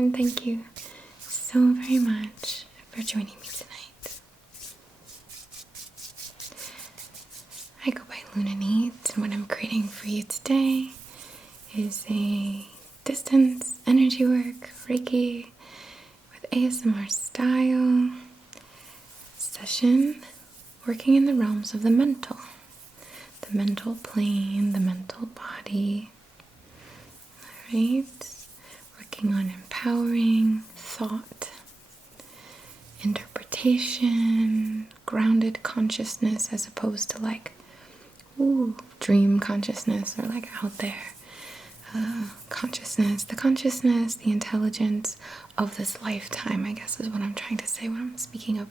and thank you so very much for joining me tonight. I go by Lune, and what I'm creating for you today is a distance energy work, Reiki, with ASMR style session working in the realms of the mental plane, the mental body. Alright, working on empowering thought, interpretation, grounded consciousness as opposed to like, dream consciousness or like out there consciousness. The intelligence of this lifetime, I guess is what I'm trying to say when I'm speaking of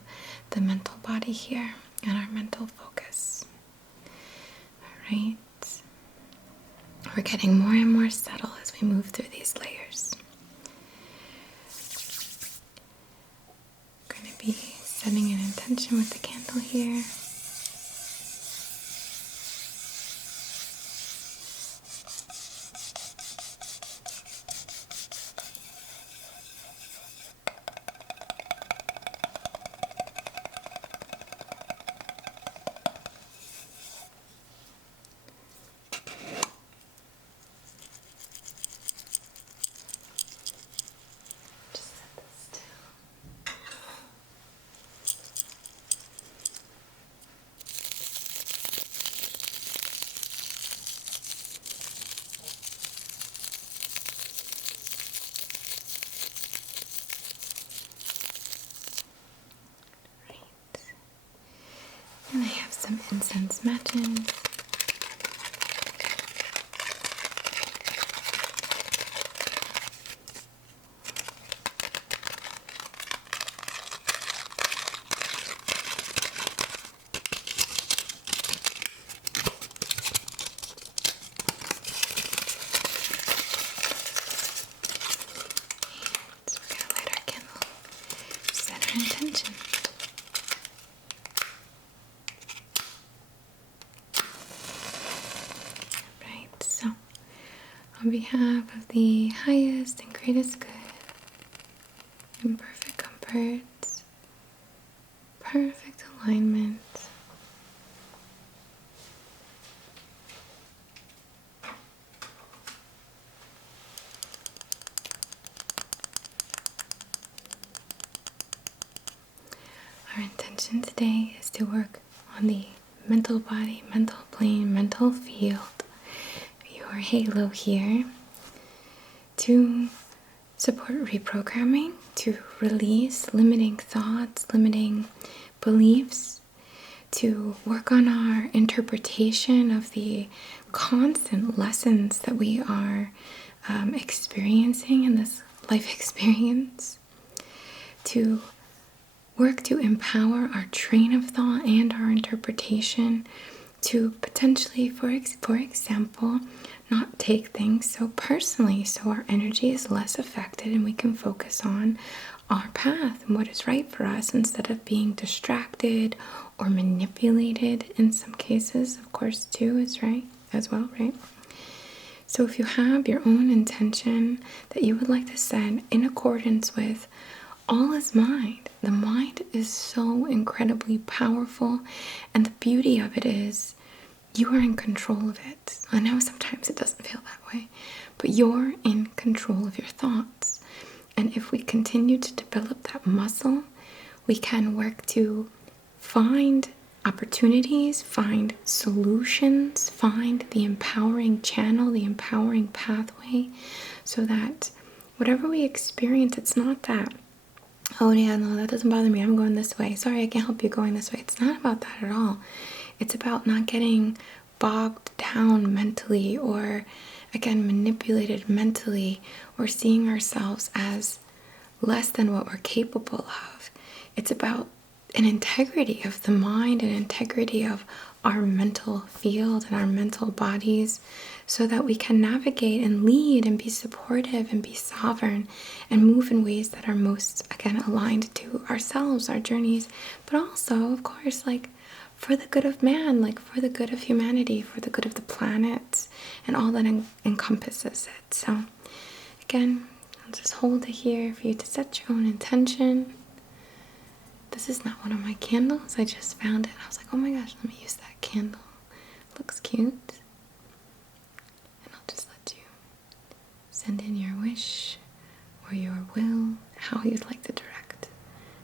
the mental body here and our mental focus. Alright. We're getting more and more subtle as we move through these layers. I'm going to be setting an intention with the candle here. And I have some incense matches. So we're going to light our candle, set our intention. On behalf of the highest and greatest good, in perfect comfort, perfect alignment, our intention today is to work on the mental body, mental plane, mental field, your halo here, to support reprogramming, to release limiting thoughts, limiting beliefs, to work on our interpretation of the constant lessons that we are experiencing in this life experience, to work to empower our train of thought and our interpretation, to potentially, for example, not take things so personally, so our energy is less affected and we can focus on our path and what is right for us instead of being distracted or manipulated in some cases, of course, too, is right as well, right? So if you have your own intention that you would like to set in accordance with all is mind, the mind is so incredibly powerful, and the beauty of it is you are in control of it. I know sometimes it doesn't feel that way, but you're in control of your thoughts. And if we continue to develop that muscle, we can work to find opportunities, find solutions, find the empowering channel, the empowering pathway, so that whatever we experience, it's not that, oh yeah, no, that doesn't bother me, I'm going this way. Sorry, I can't help you going this way. It's not about that at all. It's about not getting bogged down mentally or, again, manipulated mentally or seeing ourselves as less than what we're capable of. It's about an integrity of the mind, an integrity of our mental field and our mental bodies, so that we can navigate and lead and be supportive and be sovereign and move in ways that are most, again, aligned to ourselves, our journeys, but also, of course, like for the good of man, like for the good of humanity, for the good of the planet, and all that encompasses it. So, again, I'll just hold it here for you to set your own intention. This is not one of my candles. I just found it. I was like, oh my gosh, let me use that candle. Looks cute. And I'll just let you send in your wish or your will, how you'd like to direct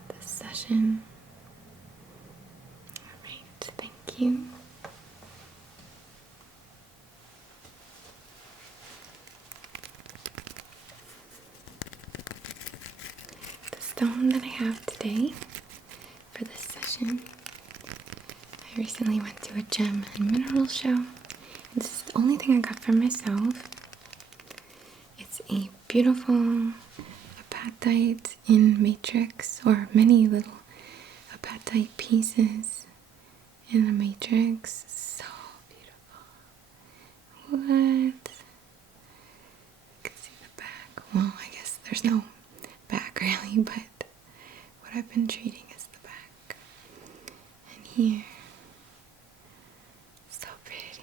this session. Alright, thank you. The stone that I have today for this session, I recently went to a gem and mineral show, and this is the only thing I got for myself. It's a beautiful apatite in matrix, or many little apatite pieces in a matrix. So beautiful. What? You can see the back. Well, I guess there's no back really, but what I've been treating is the back. And here, so pretty.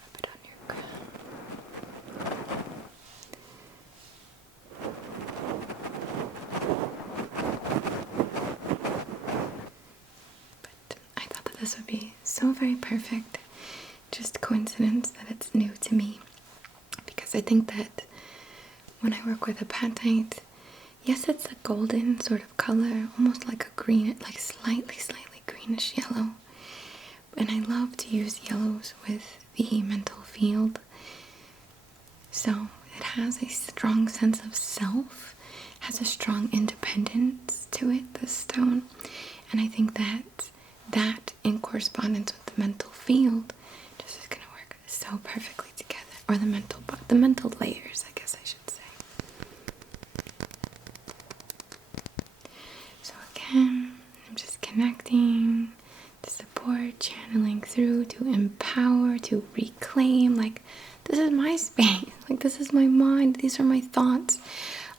Rub it on your crown. But I thought that this would be so very perfect. Just coincidence that it's new to me. Because I think that when I work with apatite, yes, it's a golden sort of color, almost like a green, like slightly greenish yellow. And I love to use yellows with the mental field. So it has a strong sense of self, has a strong independence to it, this stone. And I think that in correspondence with the mental field just is going to work so perfectly together. Or the mental layers, I guess I should say. So again, I'm just connecting to support, channeling through, to empower, to reclaim. Like, this is my space. Like, this is my mind. These are my thoughts.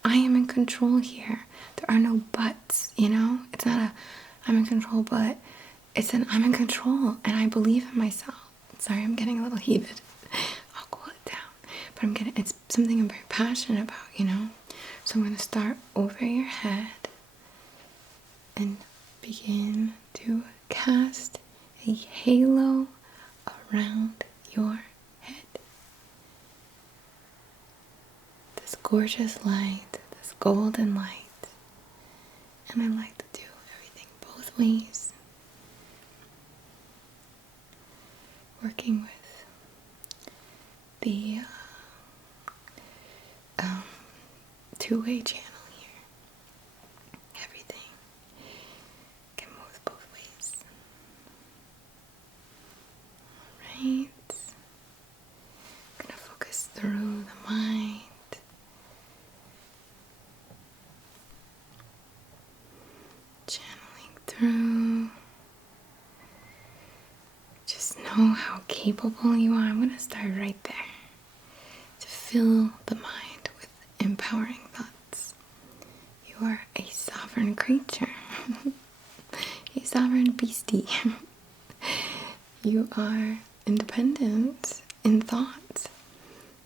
I am in control here. There are no buts, you know? It's not a I'm in control, but it's an I'm in control and I believe in myself. Sorry, I'm getting a little heated. I'll cool it down. But it's something I'm very passionate about, you know? So I'm going to start over your head and begin to cast a halo around your head. This gorgeous light, this golden light. And I like to do everything both ways. Working with the two-way channel here. Everything can move both ways. Alright. I'm gonna focus through the mind. Channeling through. Just know how capable you are. I'm gonna start right there. To fill the mind with empowering thoughts. You are a sovereign creature. A sovereign beastie. You are independent in thought.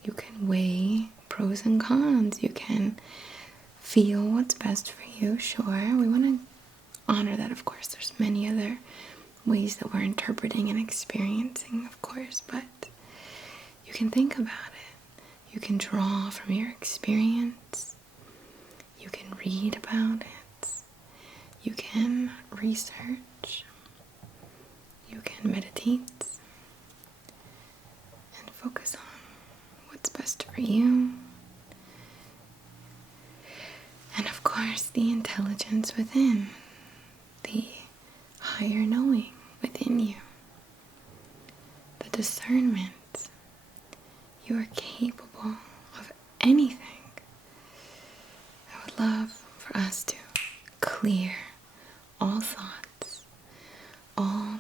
You can weigh pros and cons. You can feel what's best for you. Sure, we want to honor that, of course. There's many other ways that we're interpreting and experiencing, of course, but you can think about it. You can draw from your experience. You can read about it. You can research. You can meditate and focus on what's best for you. And of course, the intelligence within, the higher knowing within you, the discernment. You are capable of anything. I would love for us to clear all thoughts, all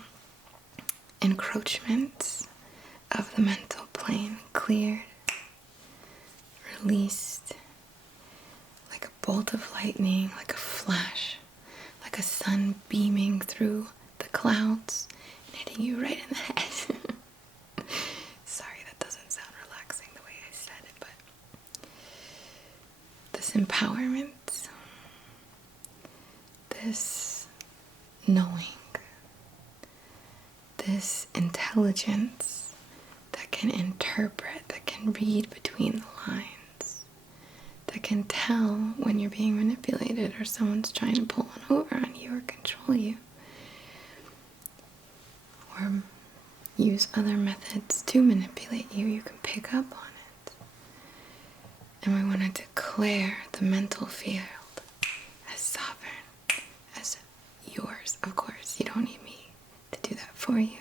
encroachments of the mental plane cleared, released like a bolt of lightning, like a flash, like a sun beaming through the clouds and hitting you right in the head. Sorry, that doesn't sound relaxing the way I said it, but this empowerment, this knowing, this intelligence that can interpret, that can read between the lines, that can tell when you're being manipulated or someone's trying to pull one over on you or control you, or use other methods to manipulate you. You can pick up on it. And we want to declare the mental field as sovereign, as yours. Of course, you don't need me to do that for you.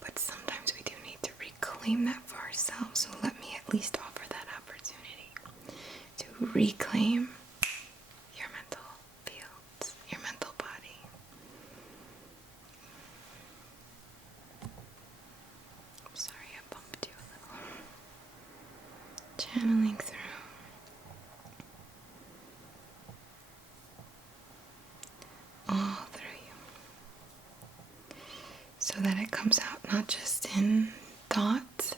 But sometimes we do need to reclaim that for ourselves. So let me at least offer that opportunity to reclaim your mental fields, your mental body. I'm sorry I bumped you a little. Channeling through. All through you. So that it comes out not just in thought,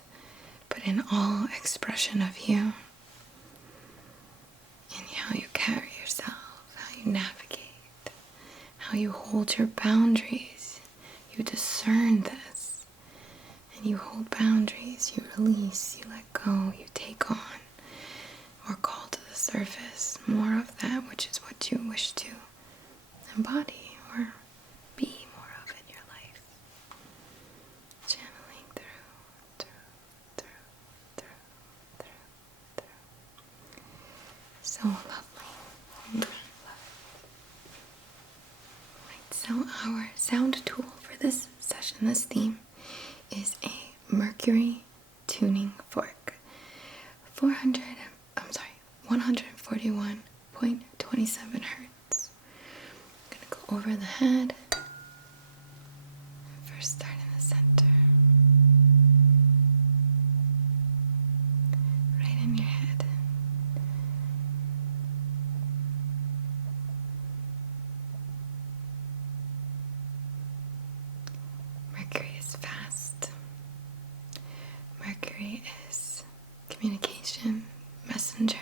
but in all expression of you. In how you carry yourself, how you navigate, how you hold your boundaries. You discern this, and you hold boundaries, you release, you let go, you take on, or call to the surface more of that which is what you wish to embody or be more of in your life. Channeling through. So lovely. Right, so our sound tool for this session, this theme, is a Mercury tuning fork. 141.27 hertz. I'm gonna go over the head. First start in the center. Right in your head. Mercury is fast. Mercury is communication, messenger.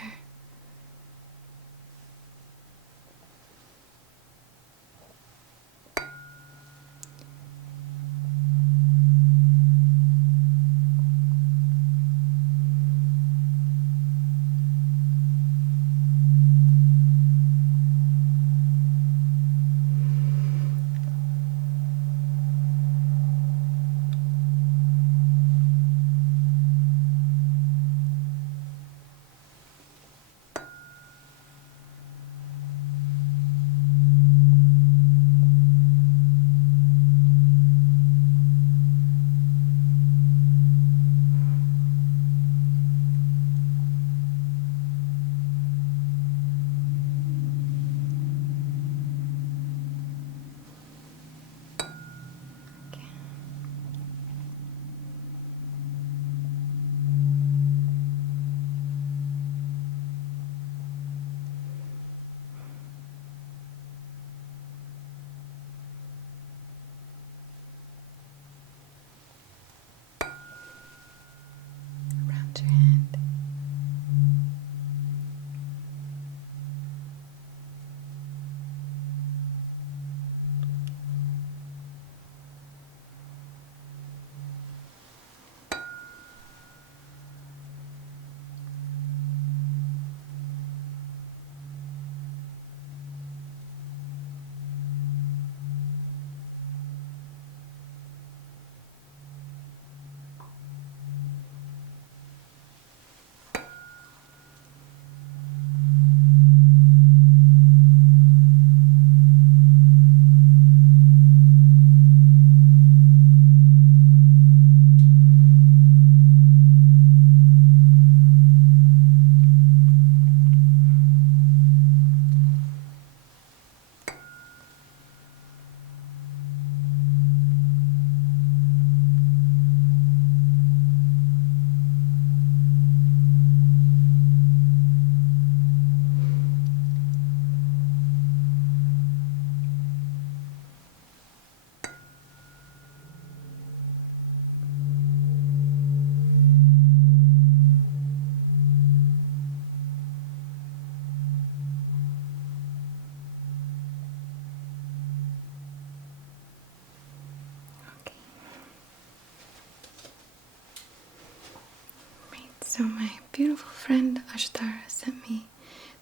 So my beautiful friend Ashtara sent me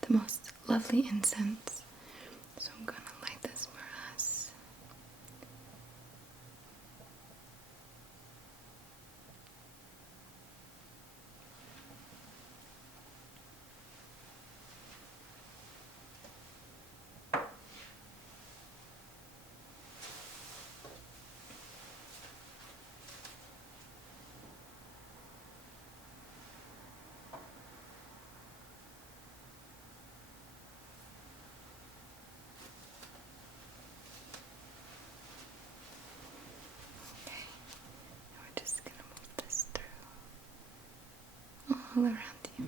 the most lovely incense. So I'm gonna light this for us. We're just gonna move this through all around you.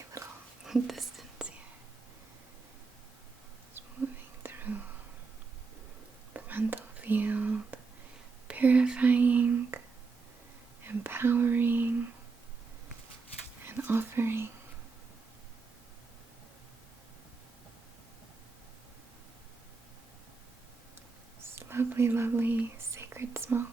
A little distance here. Just moving through the mental field, purifying, empowering, and offering. This lovely, lovely sacred smoke.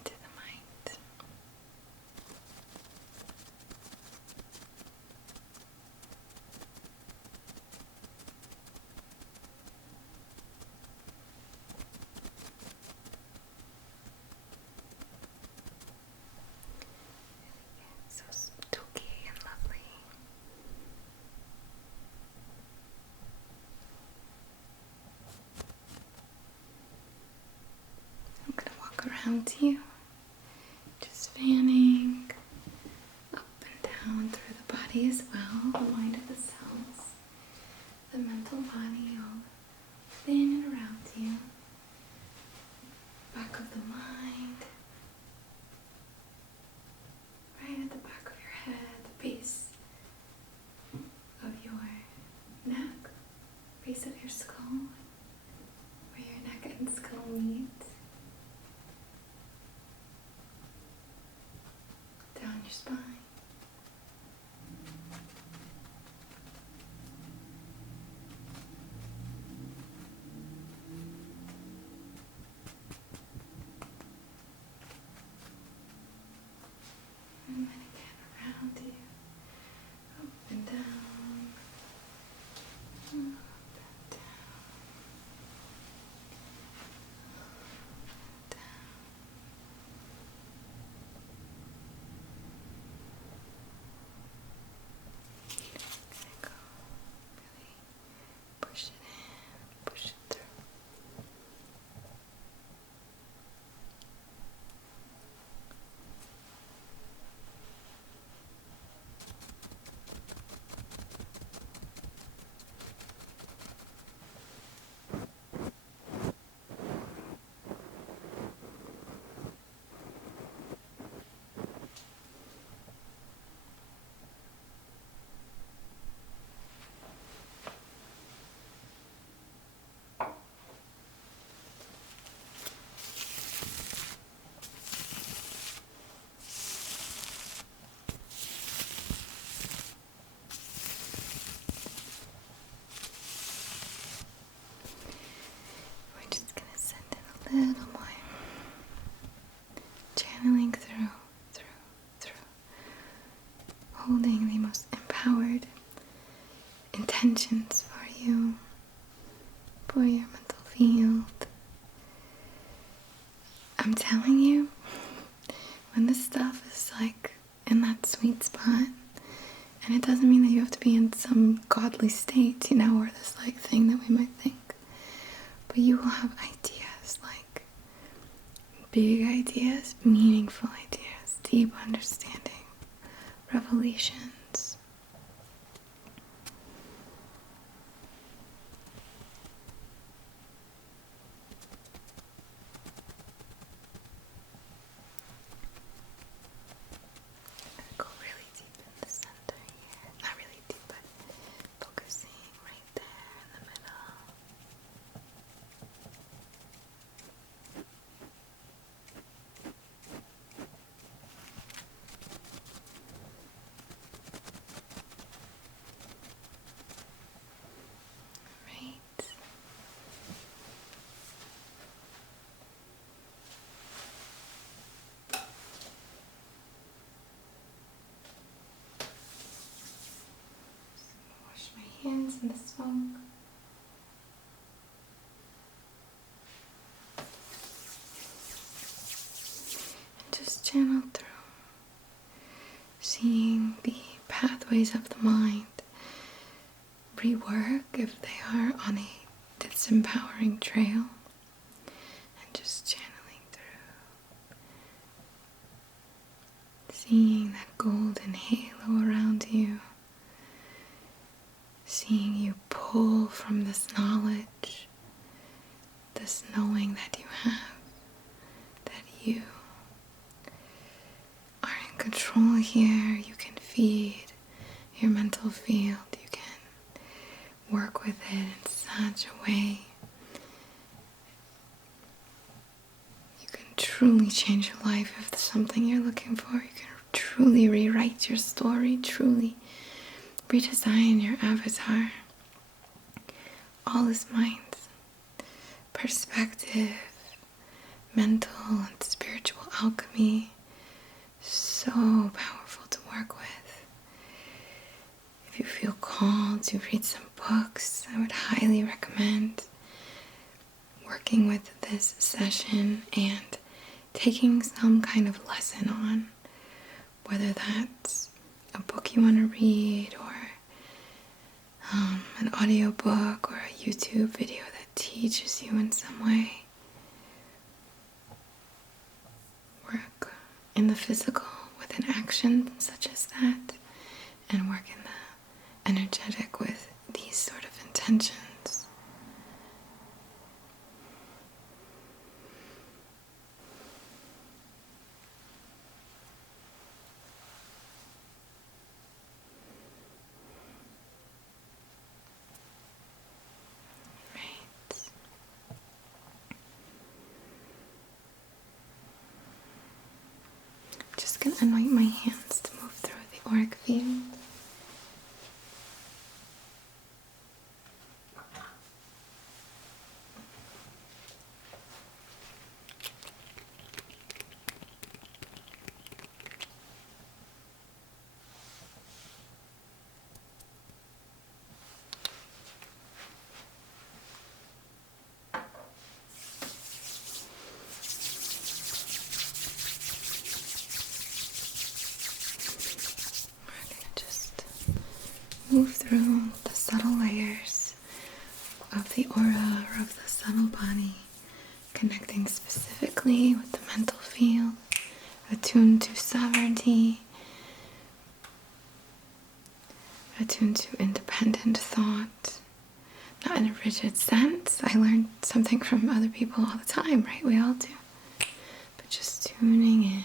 Into the mind. So spooky and lovely. I'm gonna walk around you. Just fanning up and down through the body as well, the mind of the cells, the mental body all in and around you, back of the mind, right at the back of your head, the base of your neck, base of your skull, where your neck and skull meet. Down your spine. And then again around you. Up and down. Up and down. Go. Really push it in, push it through. We're just gonna send in a little more. Channeling through. Holding the most empowered intentions for you, for your mental field. I'm telling you, when this stuff is like in that sweet spot, and it doesn't mean that you have to be in some godly state, or this like thing that we might think, but you will have ideas, like big ideas, meaningful ideas, deep understanding, revelations. and the smoke. And just channel through, seeing the pathways of the mind rework if they are on a disempowering trail, and just channeling through, seeing that golden halo around you, seeing you pull from this knowledge, this knowing that you have, that you are in control here. You can feed your mental field. You can work with it in such a way you can truly change your life if there's something you're looking for. You can truly rewrite your story, truly redesign your avatar. All is mind, perspective, mental and spiritual alchemy. So powerful to work with. If you feel called to read some books, I would highly recommend working with this session and taking some kind of lesson on, whether that's a book you want to read, or an audiobook, or a YouTube video that teaches you in some way. Work in the physical with an action such as that, and work in the energetic with these sort of intentions. Right. Just gonna anoint my hands to move through the auric field. Move through the subtle layers of the aura or of the subtle body, connecting specifically with the mental field, attuned to sovereignty, attuned to independent thought, not in a rigid sense. I learned something from other people all the time, right? We all do. But just tuning in.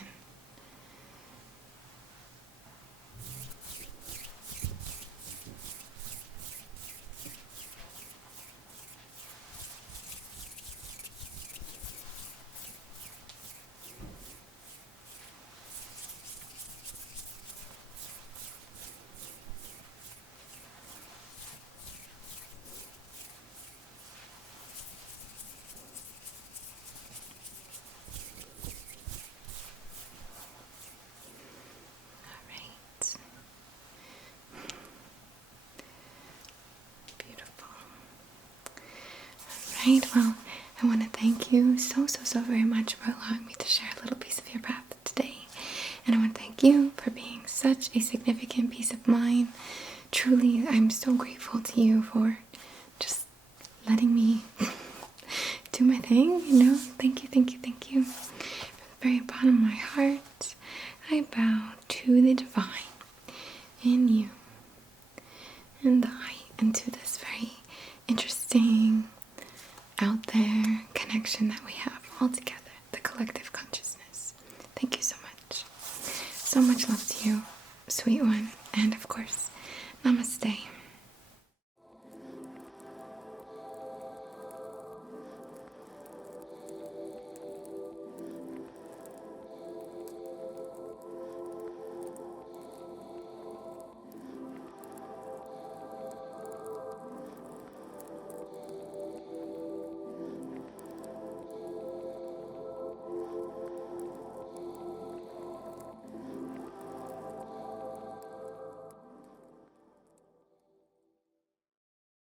Right, well, I want to thank you so very much for allowing me to share a little piece of your path today. And I want to thank you for being such a significant piece of mine. Truly, I'm so grateful to you for just letting me do my thing, you know. Thank you. From the very bottom of my heart, I bow to the divine in you. And to this very interesting out there connection that